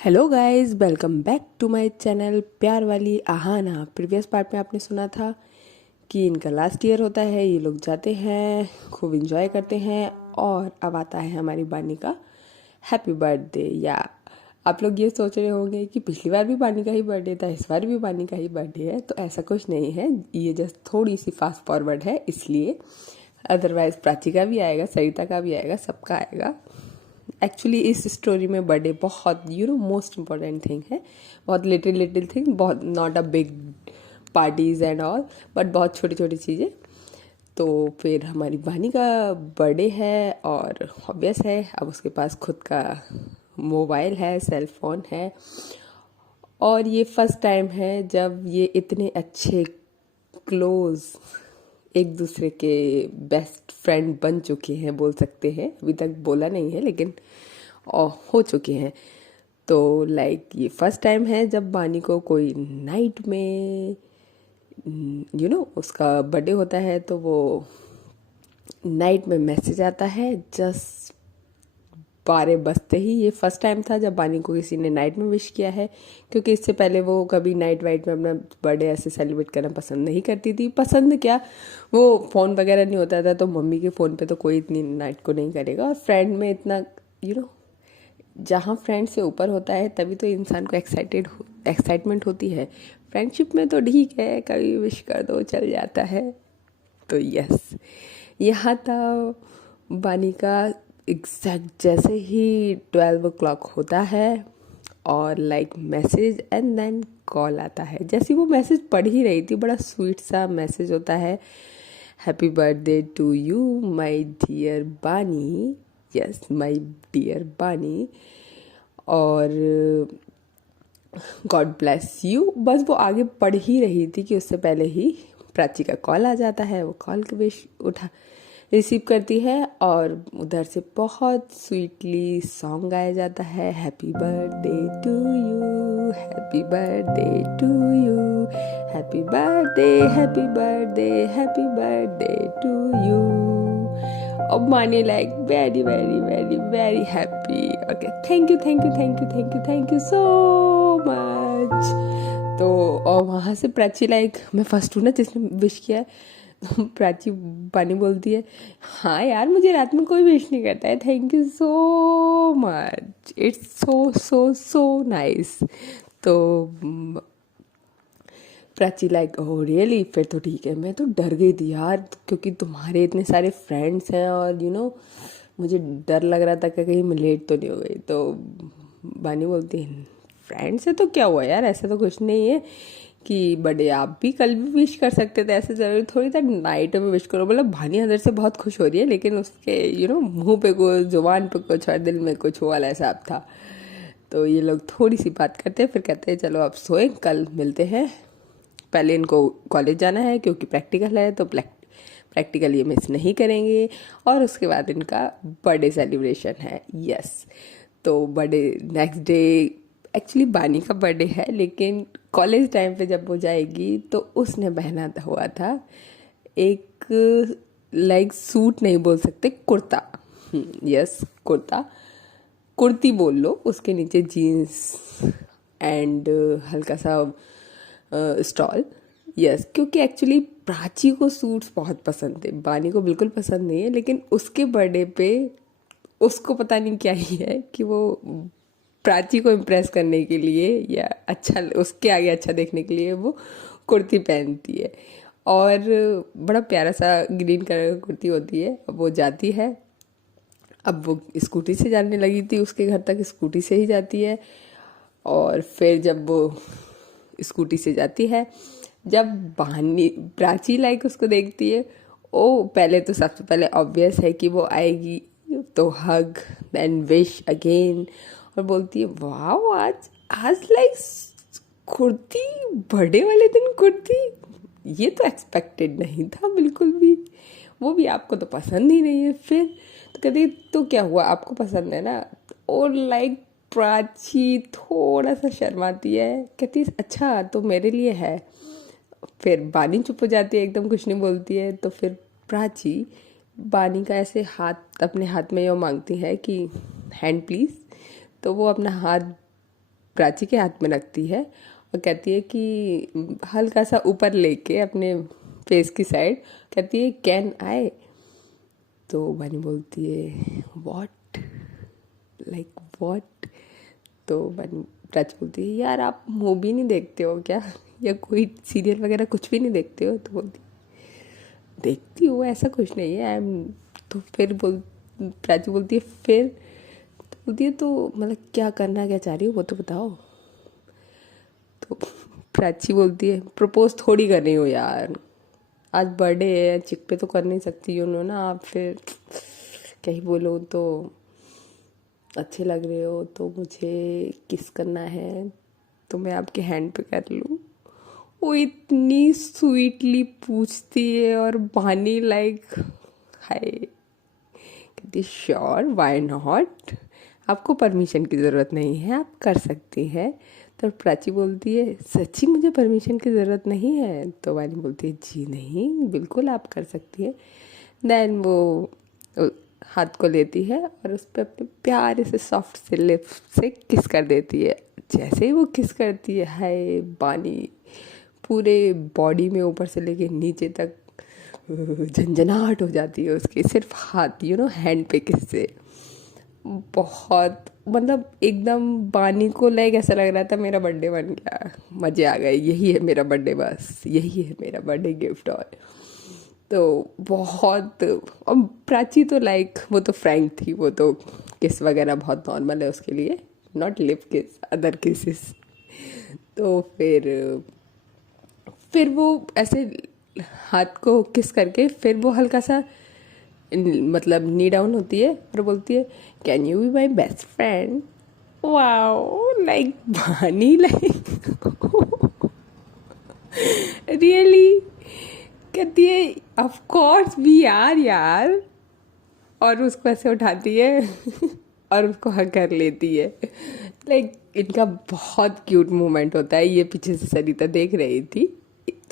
Hello guys, welcome back to my channel प्यार वाली Aahana. Previous part में आपने सुना था कि इनका लास्ट ईयर होता है, ये लोग जाते हैं, खूब इंजॉय करते हैं और अब आता है हमारी बानी का हैप्पी बर्थडे। या आप लोग ये सोच रहे होंगे कि पिछली बार भी बानी का ही बर्थडे था, इस बार भी बानी का ही बर्थडे है। तो ऐसा कुछ नहीं है, ये जस्ट थोड़ी सी फास्ट फॉरवर्ड है इसलिए। अदरवाइज प्राची का भी आएगा, सरिता का भी आएगा, सबका आएगा। एक्चुअली इस स्टोरी में बर्थडे बहुत मोस्ट इम्पॉर्टेंट थिंग है। बहुत लिटिल लिटिल थिंग, बहुत not a big parties and all, but बहुत छोटी छोटी चीज़ें। तो फिर हमारी बहनी का बर्थडे है और ऑब्वियस है अब उसके पास खुद का मोबाइल है, सेल फोन है। और ये फर्स्ट टाइम है जब ये इतने अच्छे क्लोज एक दूसरे के बेस्ट फ्रेंड बन चुके हैं, बोल सकते हैं। अभी तक बोला नहीं है लेकिन हो चुके हैं। तो लाइक ये फर्स्ट टाइम है जब बानी को कोई नाइट में उसका बर्थडे होता है तो वो नाइट में मैसेज आता है जस्ट 12 बजते ही। ये फर्स्ट टाइम था जब बानी को किसी ने नाइट में विश किया है, क्योंकि इससे पहले वो कभी नाइट वाइट में अपना बर्थडे ऐसे सेलिब्रेट करना पसंद नहीं करती थी। पसंद क्या, वो फ़ोन वगैरह नहीं होता था तो मम्मी के फ़ोन पे तो कोई इतनी नाइट को नहीं करेगा। और फ्रेंड में इतना जहाँ फ्रेंड से ऊपर होता है तभी तो इंसान को एक्साइटमेंट होती है। फ्रेंडशिप में तो ठीक है, कभी विश कर दो चल जाता है। तो यस, यहाँ था बानी का एग्जैक्ट जैसे ही 12 o'clock होता है और like message and then call आता है। जैसे वो मैसेज पढ़ ही रही थी, बड़ा स्वीट सा मैसेज होता है, happy birthday to you my dear Bani. Yes, my dear Bani. और गॉड ब्लेस यू, बस वो आगे पढ़ ही रही थी कि उससे पहले ही प्राची का कॉल आ जाता है। वो कॉल के विश रिसीव करती है और उधर से बहुत स्वीटली सॉन्ग गाया जाता है, happy birthday to you, happy birthday to you, happy birthday, happy birthday, happy birthday to you. अब मानी like very very very very happy, okay thank you thank you thank you thank you thank you so much. तो और वहाँ से Prachi like मैं first हूँ ना जिसने विश किया है। प्राची बानी बोलती है, हाँ यार मुझे रात में कोई विश नहीं करता है, thank you so much, it's so so so nice. तो प्राची लाइक ओह रियली, फिर तो ठीक है। मैं तो डर गई थी यार, क्योंकि तुम्हारे इतने सारे फ्रेंड्स हैं और मुझे डर लग रहा था कि कहीं मैं लेट तो नहीं हो गई। तो बानी बोलती है, फ्रेंड्स है तो क्या हुआ यार, ऐसा तो कुछ नहीं है कि बर्थडे आप भी कल भी विश कर सकते थे, ऐसे जरूरी थोड़ी था नाइट में विश करो। मतलब भानी अंदर से बहुत खुश हो रही है लेकिन उसके मुंह पे कुछ, जुबान पे कुछ और दिल में कुछ वाला हिसाब था। तो ये लोग थोड़ी सी बात करते हैं, फिर कहते हैं चलो अब सोए, कल मिलते हैं। पहले इनको कॉलेज जाना है क्योंकि प्रैक्टिकल है, तो प्रैक्टिकल ये मिस नहीं करेंगे। और उसके बाद इनका बर्थडे सेलिब्रेशन है। यस, तो बर्थडे नेक्स्ट डे एक्चुअली बानी का बर्थडे है, लेकिन कॉलेज टाइम पे जब वो जाएगी तो उसने पहना हुआ था एक लाइक सूट नहीं बोल सकते, कुर्ता। यस, कुर्ता, कुर्ती बोल लो। उसके नीचे जीन्स एंड हल्का सा स्टॉल। यस, क्योंकि एक्चुअली प्राची को सूट्स बहुत पसंद थे, बानी को बिल्कुल पसंद नहीं है। लेकिन उसके बर्थडे पे उसको पता नहीं क्या ही है कि वो प्राची को इम्प्रेस करने के लिए या अच्छा उसके आगे अच्छा देखने के लिए वो कुर्ती पहनती है। और बड़ा प्यारा सा ग्रीन कलर की कुर्ती होती है। वो जाती है, अब वो स्कूटी से जाने लगी थी, उसके घर तक स्कूटी से ही जाती है। और फिर जब वो स्कूटी से जाती है, जब बहानी प्राची लाइक उसको देखती है, ओ पहले तो सबसे पहले ऑब्वियस है कि वो आएगी तो हग देन विश अगेन, और बोलती है वाह आज आज लाइक कुर्ती, बर्थडे वाले दिन कुर्ती, ये तो एक्सपेक्टेड नहीं था बिल्कुल भी, वो भी आपको तो पसंद ही नहीं है। फिर तो कहती तो क्या हुआ, आपको पसंद है ना। और लाइक प्राची थोड़ा सा शर्माती है, कहती अच्छा तो मेरे लिए है। फिर बानी चुप हो जाती है, एकदम कुछ नहीं बोलती है। तो फिर प्राची बानी का ऐसे हाथ अपने हाथ में ये मांगती है कि हैंड प्लीज़। तो वो अपना हाथ प्राची के हाथ में रखती है और कहती है कि हल्का सा ऊपर लेके अपने फेस की साइड कहती है कैन आई। तो बानी बोलती है व्हाट, लाइक व्हाट। तो बानी प्राची बोलती है यार आप मूवी नहीं देखते हो क्या, या कोई सीरियल वगैरह कुछ भी नहीं देखते हो। तो बोलती देखती हूँ, ऐसा कुछ नहीं है, आई एम। तो फिर प्राची बोलती है फिर, तो बोलती है तो मतलब क्या करना क्या चाह रही हो वो तो बताओ। तो प्राची बोलती है प्रपोज थोड़ी कर रही हो यार, आज बर्थडे है, चिक पे तो कर नहीं सकती यू नो ना आप, फिर क्या ही बोलो, तो अच्छे लग रहे हो तो मुझे किस करना है तो मैं आपके हैंड पे कर लूँ। वो इतनी स्वीटली पूछती है और बहानी लाइक हाय, कहती श्योर व्हाई नॉट, आपको परमिशन की ज़रूरत नहीं है, आप कर सकती हैं। तो प्राची बोलती है सच्ची मुझे परमिशन की ज़रूरत नहीं है। तो वानी बोलती है जी नहीं बिल्कुल आप कर सकती है। देन वो हाथ को लेती है और उस पर अपने प्यारे से सॉफ्ट से लिप्स से किस कर देती है। जैसे ही वो किस करती है हाय बानी पूरे बॉडी में ऊपर से लेके नीचे तक झंझनाहट हो जाती है उसकी, सिर्फ हाथ हैंड पे किस से। बहुत मतलब एकदम बानी को लाइक ऐसा लग रहा था मेरा बर्थडे बन गया, मज़े आ गए, यही है मेरा बर्थडे, बस यही है मेरा बर्थडे गिफ्ट। और तो बहुत, और प्राची तो लाइक वो तो फ्रैंक थी, वो तो किस वगैरह बहुत नॉर्मल है उसके लिए, नॉट लिप किस अदर किसेस। तो फिर वो ऐसे हाथ को किस करके फिर वो हल्का सा मतलब नी डाउन होती है और बोलती है can you be my best friend. Wow like बानी लाइक रियली कहती है ऑफ कोर्स वी आर यार, और उसको ऐसे उठाती है और उसको हग कर लेती है। लाइक इनका बहुत क्यूट मोमेंट होता है, ये पीछे से सरिता देख रही थी,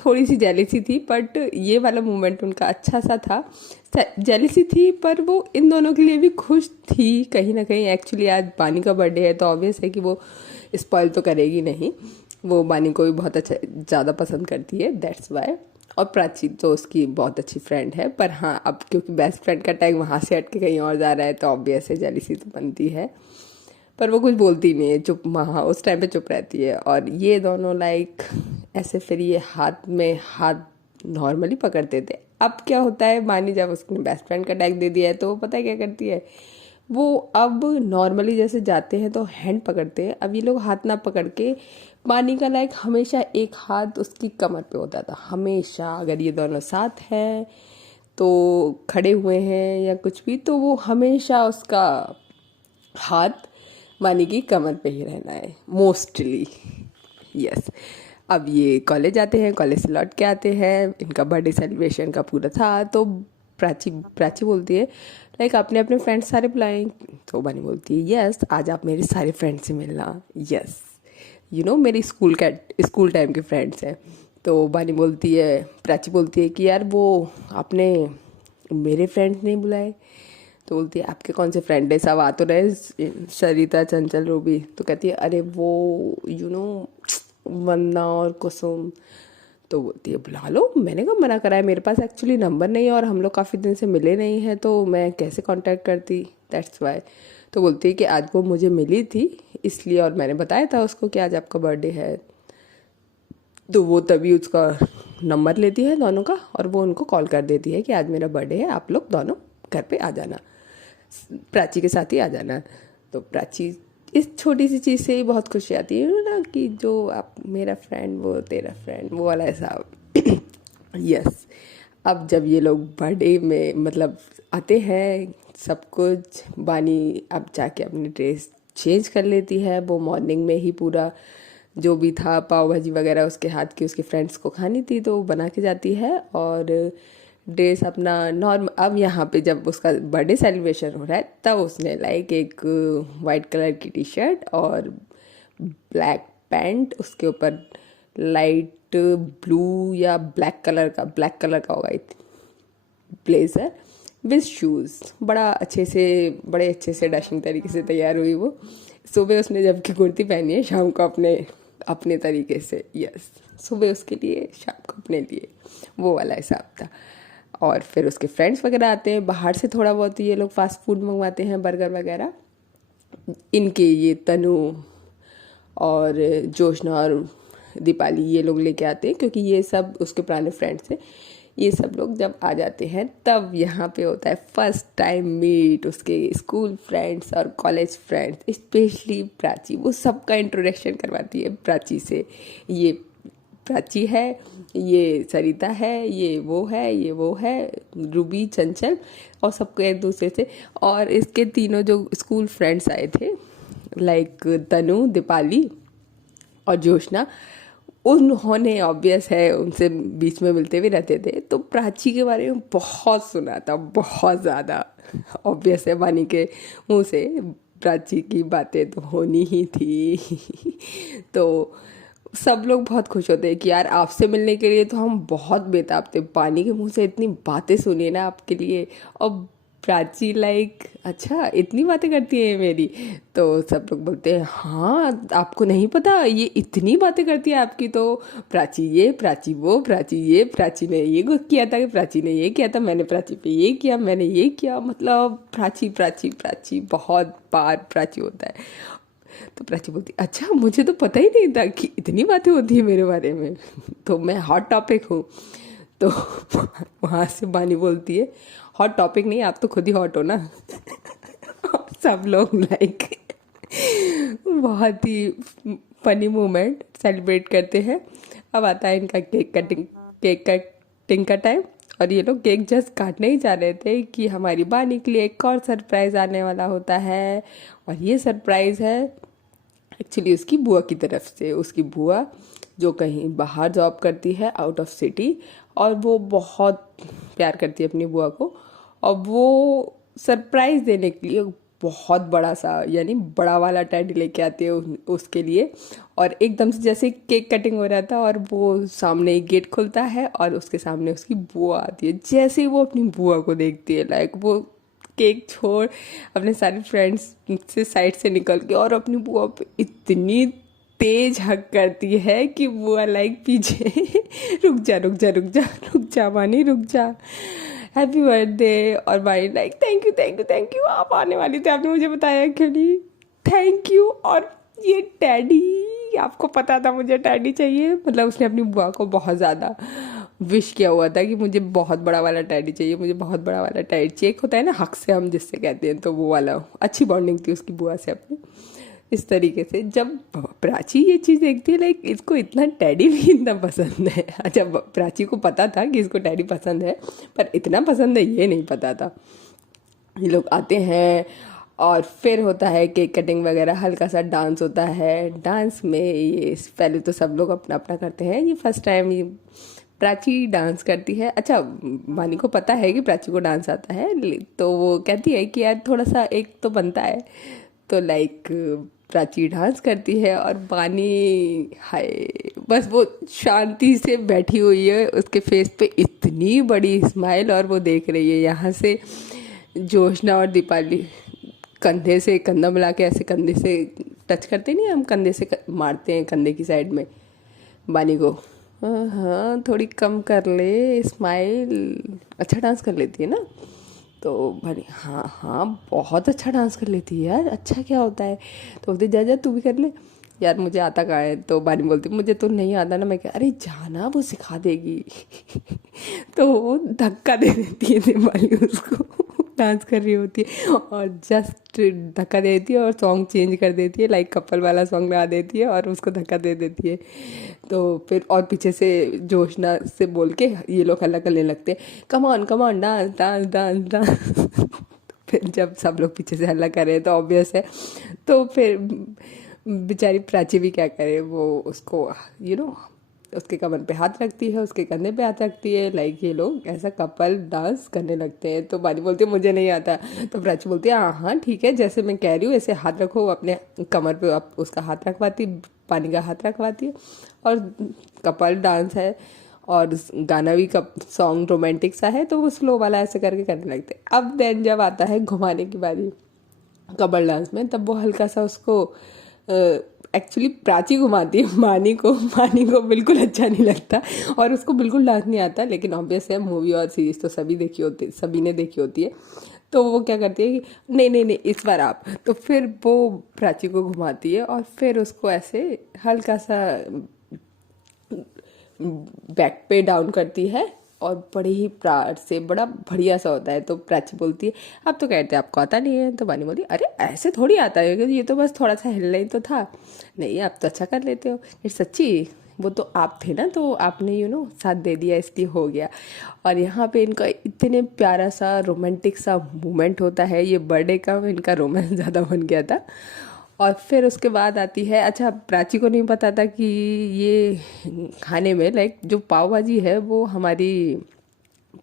थोड़ी सी जेलिसी थी बट ये वाला मोमेंट उनका अच्छा सा था। जेलिसी थी पर वो इन दोनों के लिए भी खुश थी कहीं ना कहीं। एक्चुअली आज बानी का बर्थडे है तो ऑब्वियस है कि वो स्पॉइल तो करेगी नहीं, वो बानी को भी बहुत अच्छा ज़्यादा पसंद करती है, दैट्स वाई। और प्राची तो उसकी बहुत अच्छी फ्रेंड है, पर हाँ अब क्योंकि बेस्ट फ्रेंड का टैग वहाँ से हट के कहीं और जा रहा है तो ऑब्वियस है जेलिसी तो बनती है। पर वो कुछ बोलती नहीं है, चुप वहाँ उस टाइम पे चुप रहती है। और ये दोनों लाइक ऐसे फिर ये हाथ में हाथ नॉर्मली पकड़ते थे। अब क्या होता है मानी जब उसने बेस्ट फ्रेंड का टैग दे दिया है तो वो पता है क्या करती है, वो अब नॉर्मली जैसे जाते हैं तो हैंड पकड़ते हैं, अब ये लोग हाथ ना पकड़ के मानी का लाइक हमेशा एक हाथ उसकी कमर पे होता था हमेशा। अगर ये दोनों साथ हैं तो खड़े हुए हैं या कुछ भी तो वो हमेशा उसका हाथ मानी की कमर पे ही रहना है मोस्टली, यस। अब ये कॉलेज आते हैं, कॉलेज से लौट के आते हैं, इनका बर्थडे सेलिब्रेशन का पूरा था। तो प्राची प्राची बोलती है लाइक अपने अपने फ्रेंड्स सारे बुलाएं। तो बानी बोलती है यस आज आप मेरे सारे फ्रेंड्स से मिलना, यस मेरी स्कूल टाइम के फ्रेंड्स हैं। तो बानी बोलती है प्राची बोलती है कि यार वो आपने मेरे फ्रेंड्स नहीं बुलाए। तो बोलती है आपके कौन से फ्रेंड है, सब आ तो रहे सरिता चंचल रूबी। तो कहती है अरे वो वंदना और कुसुम। तो बोलती है बुला लो, मैंने कब मना करा है, मेरे पास एक्चुअली नंबर नहीं है और हम लोग काफ़ी दिन से मिले नहीं हैं तो मैं कैसे कांटेक्ट करती, दैट्स वाई। तो बोलती है कि आज वो मुझे मिली थी इसलिए, और मैंने बताया था उसको कि आज आपका बर्थडे है। तो वो तभी उसका नंबर लेती है दोनों का और वो उनको कॉल कर देती है कि आज मेरा बर्थडे है, आप लोग दोनों घर पे आ जाना, प्राची के साथ ही आ जाना। तो प्राची इस छोटी सी चीज़ से ही बहुत खुशी आती है ना कि जो आप मेरा फ्रेंड वो तेरा फ्रेंड वो वाला ऐसा यस। अब जब ये लोग बर्थडे में मतलब आते हैं सब कुछ, बानी अब जाके अपनी ड्रेस चेंज कर लेती है। वो मॉर्निंग में ही पूरा जो भी था पाव भाजी वगैरह उसके हाथ की उसके फ्रेंड्स को खानी थी तो वो बना के जाती है और ड्रेस अपना नॉर्मल। अब यहाँ पे जब उसका बर्थडे सेलिब्रेशन हो रहा है तब उसने लाइक एक वाइट कलर की टी शर्ट और ब्लैक पैंट, उसके ऊपर लाइट ब्लू या ब्लैक कलर का होगा ब्लेजर विथ शूज़, बड़े अच्छे से डैशिंग तरीके से तैयार हुई वो। सुबह उसने जबकि कुर्ती पहनी है, शाम को अपने अपने तरीके से, यस, सुबह उसके लिए, शाम को अपने लिए, वो वाला हिसाब था। और फिर उसके फ्रेंड्स वगैरह आते हैं बाहर से, थोड़ा बहुत ये लोग फास्ट फूड मंगवाते हैं, बर्गर वगैरह। इनके ये तनु और जोशना और दीपाली ये लोग लेके आते हैं, क्योंकि ये सब उसके पुराने फ्रेंड्स हैं। ये सब लोग जब आ जाते हैं तब यहाँ पे होता है फर्स्ट टाइम मीट उसके स्कूल फ्रेंड्स और कॉलेज फ्रेंड्स, स्पेशली प्राची। वो सबका इंट्रोडक्शन करवाती है प्राची से, ये प्राची है, ये सरिता है, ये वो है, ये वो है, रूबी, चंचल, और सबको एक दूसरे से। और इसके तीनों जो स्कूल फ्रेंड्स आए थे, लाइक तनु, दीपाली और जोशना, उन्होंने ऑब्वियस है उनसे बीच में मिलते भी रहते थे, तो प्राची के बारे में बहुत सुना था, बहुत ज़्यादा। ऑब्वियस है वानी के मुंह से प्राची की बातें तो होनी ही थी। तो सब लोग बहुत खुश होते हैं कि यार आपसे मिलने के लिए तो हम बहुत बेताब थे, पानी के मुंह से इतनी बातें सुनी ना आपके लिए। और प्राची लाइक अच्छा इतनी बातें करती है मेरी, तो सब लोग बोलते हैं हाँ आपको नहीं पता ये इतनी बातें करती है आपकी तो। प्राची ये, प्राची वो, प्राची ये, प्राची ने ये किया था, प्राची ने ये किया था, मैंने प्राची पे ये किया, मैंने ये किया, मतलब प्राची प्राची प्राची, बहुत बार प्राची होता है। तो प्राची बोलती अच्छा मुझे तो पता ही नहीं था कि इतनी बातें होती है मेरे बारे में। तो मैं हॉट टॉपिक हूँ। तो वहाँ से बानी बोलती है हॉट टॉपिक नहीं, आप तो खुद ही हॉट हो ना। सब लोग लाइक बहुत ही फनी मोमेंट सेलिब्रेट करते हैं। अब आता है इनका केक कटिंग का टाइम। और ये लोग केक जस्ट काटने ही जा रहे थे कि हमारी बानी के लिए एक और सरप्राइज आने वाला होता है। और ये सरप्राइज है एक्चुअली उसकी बुआ की तरफ से। उसकी बुआ जो कहीं बाहर जॉब करती है, आउट ऑफ सिटी, और वो बहुत प्यार करती है अपनी बुआ को। और वो सरप्राइज़ देने के लिए बहुत बड़ा सा यानी बड़ा वाला टेडी लेके आती है उसके लिए। और एकदम से जैसे केक कटिंग हो रहा था और वो सामने एक गेट खुलता है और उसके सामने उसकी बुआ आती है। जैसे ही वो अपनी बुआ को देखती है, लाइक वो केक छोड़ अपने सारे फ्रेंड्स से साइड से निकल के और अपनी बुआ पे इतनी तेज हक करती है कि बुआ लाइक पीछे रुक जा रुक जा रुक जा रुक जा वानी रुक जा, हैप्पी बर्थडे। और वानी like thank you thank you thank you, आप आने वाली थी, आपने मुझे बताया एक्चुअली, थैंक यू। और ये टैडी, आपको पता था मुझे टैडी चाहिए, मतलब उसने अपनी बुआ को बहुत ज़्यादा विश किया हुआ था कि मुझे बहुत बड़ा वाला टैडी चाहिए, मुझे बहुत बड़ा वाला टैडी चाहिए। एक होता है ना हक से हम जिससे कहते हैं, तो वो वाला अच्छी बॉन्डिंग थी उसकी बुआ से अपनी। इस तरीके से जब प्राची ये चीज़ देखती है, लाइक इसको इतना टैडी भी इतना पसंद है। अच्छा प्राची को पता था कि इसको टैडी पसंद है, पर इतना पसंद है ये नहीं पता था। ये लोग आते हैं और फिर होता है केक कटिंग वगैरह, हल्का सा डांस होता है। डांस में ये पहले तो सब लोग अपना अपना करते हैं। ये फर्स्ट टाइम ये प्राची डांस करती है। अच्छा वानी को पता है कि प्राची को डांस आता है, तो वो कहती है कि यार थोड़ा सा एक तो बनता है। तो लाइक प्राची डांस करती है और वानी हाय बस वो शांति से बैठी हुई है, उसके फेस पे इतनी बड़ी स्माइल, और वो देख रही है यहाँ से जोशना और दीपाली कंधे से कंधा मिला के ऐसे कंधे से टच करते नहीं, हम कंधे से मारते हैं कंधे की साइड में बानी को। हाँ थोड़ी कम कर ले स्माइल, अच्छा डांस कर लेती है ना। तो भाई हाँ हाँ बहुत अच्छा डांस कर लेती है यार, अच्छा क्या होता है। तो बोलती जा जा तू भी कर ले। यार मुझे आता कहाँ है, तो बानी बोलती मुझे तो नहीं आता ना। मैं क्या अरे जाना वो सिखा देगी। तो वो धक्का दे देती है दिवाली उसको, डांस कर रही होती है और जस्ट धक्का दे देती है और सॉन्ग चेंज कर देती है, लाइक कपल वाला सॉन्ग लगा देती है और उसको धक्का दे देती है। तो फिर और पीछे से जोशना से बोल के ये लोग हल्ला करने लगते हैं come on dance dance dance dance. फिर जब सब लोग पीछे से हल्ला कर रहे हैं तो ऑब्वियस है, तो फिर बेचारी प्राची भी क्या करे, वो उसको उसके कमर पे हाथ रखती है, उसके कंधे पे हाथ रखती है, लाइक ये लोग ऐसा कपल डांस करने लगते हैं। तो बानी बोलती है मुझे नहीं आता। तो प्राची बोलती है हाँ हाँ ठीक है, जैसे मैं कह रही हूँ ऐसे हाथ रखो अपने कमर पे। आप उसका हाथ रखवाती, पानी का हाथ रखवाती है और कपल डांस है और गाना भी सॉन्ग रोमांटिक सा है, तो वो स्लो वाला ऐसे करके करने लगते हैं। अब देन जब आता है घुमाने की बारी, कबड्डी डांस में, तब वो हल्का सा उसको एक्चुअली प्राची घुमाती है मानी को बिल्कुल अच्छा नहीं लगता और उसको बिल्कुल डांस नहीं आता, लेकिन ऑब्वियस है मूवी और सीरीज तो सभी ने देखी होती है। तो वो क्या करती है कि नहीं नहीं नहीं इस बार आप, तो फिर वो प्राची को घुमाती है और फिर उसको ऐसे हल्का सा बैक पे डाउन करती है और बड़े ही प्यार से, बड़ा बढ़िया सा होता है। तो प्राची बोलती है अब तो कहते हैं आपको आता नहीं है, तो बानी बोलती अरे ऐसे थोड़ी आता है, क्योंकि ये तो बस थोड़ा सा हिलना ही तो था, नहीं आप तो अच्छा कर लेते हो। ये सच्ची वो तो आप थे ना, तो आपने साथ दे दिया इसलिए हो गया। और यहाँ पे इनका इतने प्यारा सा रोमांटिक सा मोमेंट होता है, ये बर्थडे का इनका रोमांस ज़्यादा बन गया था। और फिर उसके बाद आती है, अच्छा प्राची को नहीं पता था कि ये खाने में लाइक जो पाव भाजी है वो हमारी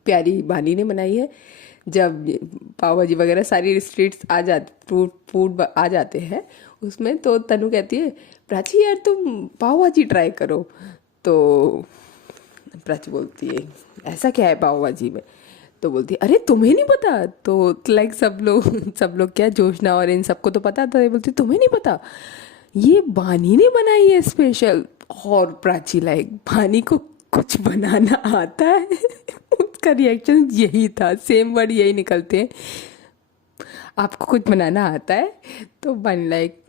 प्यारी बानी ने बनाई है। जब पाव भाजी वगैरह सारी स्ट्रीट्स आ जाते, फूड फूड आ जाते हैं उसमें, तो तनु कहती है प्राची यार तुम पाव भाजी ट्राई करो। तो प्राची बोलती है ऐसा क्या है पाव भाजी में, तो बोलती है अरे तुम्हें नहीं पता, तो लाइक सब लोग क्या जोशना और इन सबको तो पता था, ये बोलती तुम्हें नहीं पता, ये बानी ने बनाई है स्पेशल। और प्राची लाइक बानी को कुछ बनाना आता है उसका रिएक्शन यही था, सेम वर्ड यही निकलते हैं, आपको कुछ बनाना आता है। तो बानी लाइक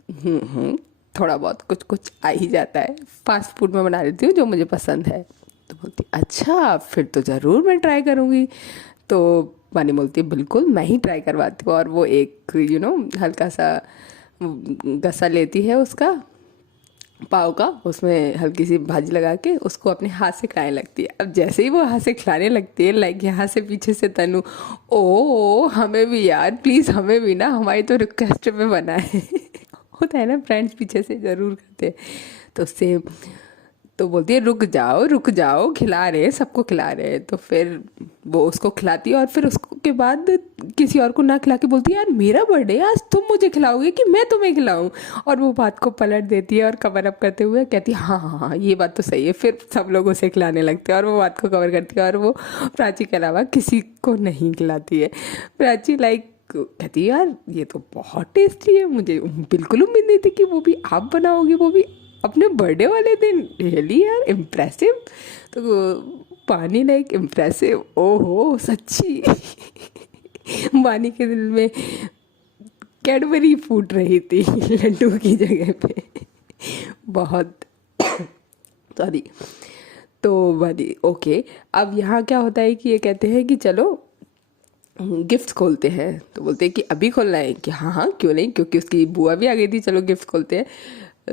थोड़ा बहुत कुछ कुछ आ ही जाता है, फास्ट फूड में बना लेती हूँ जो मुझे पसंद है। तो बोलती अच्छा फिर तो ज़रूर मैं ट्राई करूँगी। तो बानी बोलती है बिल्कुल मैं ही ट्राई करवाती हूँ, और वो एक हल्का सा गसा लेती है उसका पाव का, उसमें हल्की सी भाजी लगा के उसको अपने हाथ से खिलाने लगती है। अब जैसे ही वो हाथ से खिलाने लगती है लाइक यहाँ से पीछे से तनु ओ हमें भी यार प्लीज़ हमें भी ना, हमारी तो रिक्वेस्ट पे बना है होता है ना फ्रेंड्स पीछे से ज़रूर करते हैं। तो सेम, तो बोलती है रुक जाओ खिला रहे हैं, सबको खिला रहे हैं। तो फिर वो उसको खिलाती है और फिर उसके बाद किसी और को ना खिला के बोलती है यार मेरा बर्थडे आज तुम मुझे खिलाओगे कि मैं तुम्हें खिलाऊं, और वो बात को पलट देती है और कवर अप करते हुए कहती है हाँ हाँ हाँ ये बात तो सही है। फिर सब लोग उसे खिलाने लगते हैं और वो बात को कवर करती है और वो प्राची के अलावा किसी को नहीं खिलाती है। प्राची लाइक कहती है यार ये तो बहुत टेस्टी है, मुझे बिल्कुल उम्मीद नहीं थी कि वो भी आप बनाओगे, वो भी अपने बर्थडे वाले दिन, रियली यार इम्प्रेसिव। तो बानी लाइक इम्प्रेसिव, ओहो सच्ची बानी के दिल में कैडबरी फूट रही थी लड्डू की जगह पे बहुत सॉरी। तो बानी ओके, अब यहाँ क्या होता है कि ये कहते हैं कि चलो गिफ्ट खोलते हैं। तो बोलते हैं कि अभी खोलना है, कि हाँ हाँ क्यों नहीं, क्योंकि उसकी बुआ भी आ गई थी, चलो गिफ्ट खोलते हैं।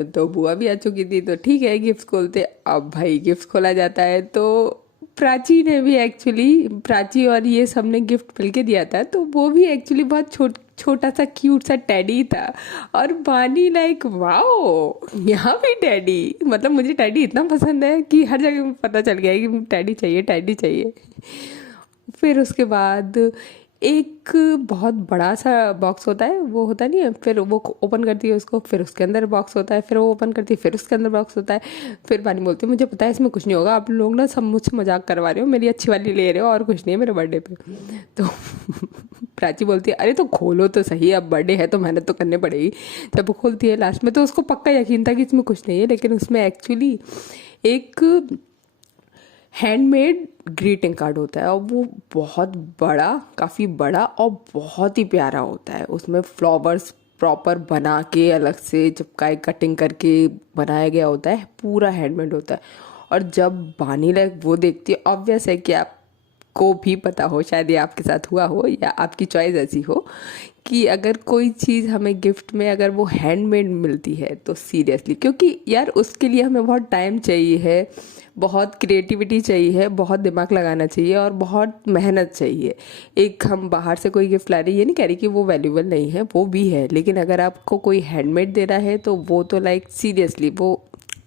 तो बुआ भी आ चुकी थी, तो ठीक है गिफ्ट खोलते। अब भाई गिफ्ट खोला जाता है, तो प्राची ने भी एक्चुअली, प्राची और ये सब ने गिफ्ट मिल के दिया था, तो वो भी एक्चुअली बहुत छोटा सा क्यूट सा टैडी था। और बानी लाइक वाओ यहाँ भी टैडी, मतलब मुझे टैडी इतना पसंद है कि हर जगह पता चल गया है कि टैडी चाहिए टैडी चाहिए। फिर उसके बाद एक बहुत बड़ा सा बॉक्स होता है, वो होता नहीं है, फिर वो ओपन करती है उसको, फिर उसके अंदर बॉक्स होता है, फिर वो ओपन करती है, फिर उसके अंदर बॉक्स होता है। फिर बानी बोलती है मुझे पता है इसमें कुछ नहीं होगा, आप लोग ना सब मुझसे मजाक करवा रहे हो, मेरी अच्छी वाली ले रहे हो और कुछ नहीं है मेरे बर्थडे पे। तो प्राची बोलती है अरे तो खोलो तो सही, अब बर्थडे है तो मेहनत तो करनी पड़ेगी। जब वो खोलती है लास्ट में तो उसको पक्का यकीन था कि इसमें कुछ नहीं है, लेकिन उसमें एक्चुअली एक हैंडमेड ग्रीटिंग कार्ड होता है, और वो बहुत बड़ा, काफ़ी बड़ा और बहुत ही प्यारा होता है। उसमें फ्लावर्स प्रॉपर बना के अलग से चिपकाए कटिंग करके बनाया गया होता है, पूरा हैंडमेड होता है। और जब बानी लाइक वो देखती है, ऑब्वियस है कि आपको भी पता हो, शायद ये आपके साथ हुआ हो या आपकी चॉइस ऐसी हो कि अगर कोई चीज़ हमें गिफ्ट में अगर वो हैंडमेड मिलती है तो सीरियसली, क्योंकि यार उसके लिए हमें बहुत टाइम चाहिए है, बहुत क्रिएटिविटी चाहिए है, बहुत दिमाग लगाना चाहिए और बहुत मेहनत चाहिए। एक हम बाहर से कोई गिफ्ट ला रहे हैं, ये नहीं कह रही कि वो वैल्यूबल नहीं है, वो भी है, लेकिन अगर आपको कोई हैंडमेड दे रहा है तो वो तो लाइक सीरियसली वो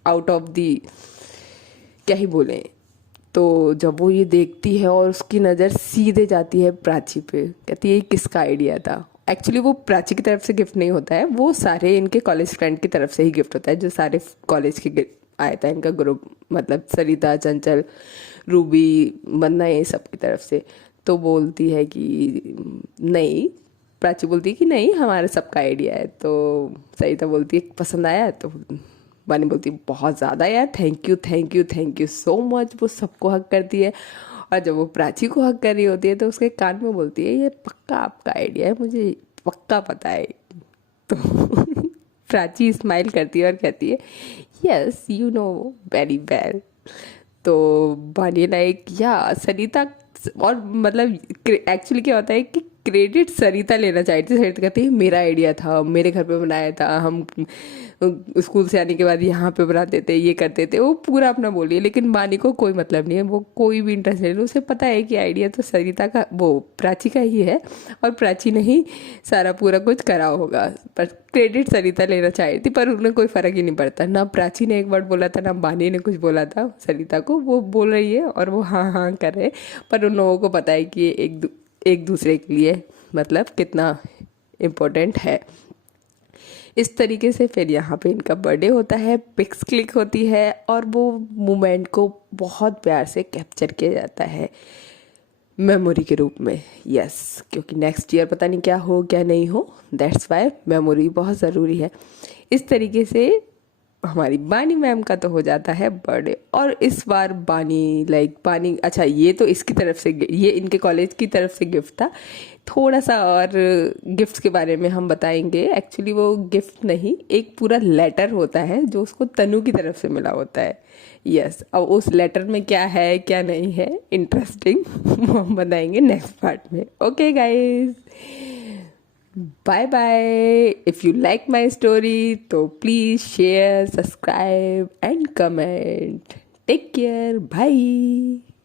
आउट ऑफ दी, क्या ही बोलें। तो जब वो ये देखती है और उसकी नज़र सीधे जाती है प्राची पे, कहती है ये किसका आइडिया था। एक्चुअली वो प्राची की तरफ से गिफ्ट नहीं होता है, वो सारे इनके कॉलेज फ्रेंड की तरफ से ही गिफ्ट होता है, जो सारे कॉलेज के आया था इनका ग्रुप, मतलब सरिता, चंचल, रूबी, वंदना, ये सब की तरफ से। तो बोलती है कि नहीं प्राची बोलती है कि नहीं हमारा सबका आइडिया है, तो सरिता बोलती है पसंद आया, तो बानी बोलती है बहुत ज़्यादा यार, thank you thank you thank you so much. वो सबको हक करती है, और जब वो प्राची को हक कर रही होती है तो उसके कान में बोलती है ये पक्का आपका आइडिया है, मुझे पक्का पता है। तो प्राची स्माइल करती है और कहती है yes you know very well. तो बानी लाइक या सरिता, और मतलब एक्चुअली क्या होता है कि क्रेडिट सरिता लेना चाहती थी। सरिता कहती है मेरा आइडिया था, मेरे घर पे बनाया था, हम स्कूल से आने के बाद यहाँ पे बनाते थे, ये करते थे, वो पूरा अपना बोलिए। लेकिन बानी को कोई मतलब नहीं है, वो कोई भी इंटरेस्ट नहीं है, उसे पता है कि आइडिया तो सरिता का, वो प्राची का ही है, और प्राची ने ही सारा पूरा कुछ करा होगा, पर क्रेडिट सरिता लेना चाही थी। पर उन्हें कोई फ़र्क ही नहीं पड़ता, ना प्राची ने एक वर्ड बोला था, ना बानी ने कुछ बोला था सरिता को। वो बोल रही है और वो हाँ हाँ कर रहे हैं, पर उन लोगों को पता है कि ये एक दूसरे के लिए मतलब कितना इम्पोर्टेंट है। इस तरीके से फिर यहाँ पे इनका बर्थडे होता है, पिक्स क्लिक होती है, और वो मोमेंट को बहुत प्यार से कैप्चर किया जाता है मेमोरी के रूप में। यस, क्योंकि नेक्स्ट ईयर पता नहीं क्या हो क्या नहीं हो, दैट्स वाई मेमोरी बहुत ज़रूरी है। इस तरीके से हमारी बानी मैम का तो हो जाता है बर्थडे। और इस बार बानी बानी, अच्छा ये तो इसकी तरफ से, ये इनके कॉलेज की तरफ से गिफ्ट था। थोड़ा सा और गिफ्ट्स के बारे में हम बताएंगे। एक्चुअली वो गिफ्ट नहीं, एक पूरा लेटर होता है जो उसको तनु की तरफ से मिला होता है। यस, अब उस लेटर में क्या है क्या नहीं है इंटरेस्टिंग वो हम बताएंगे नेक्स्ट पार्ट में। Okay guys, bye bye. If you like my story, so please share, subscribe and comment. Take care. Bye.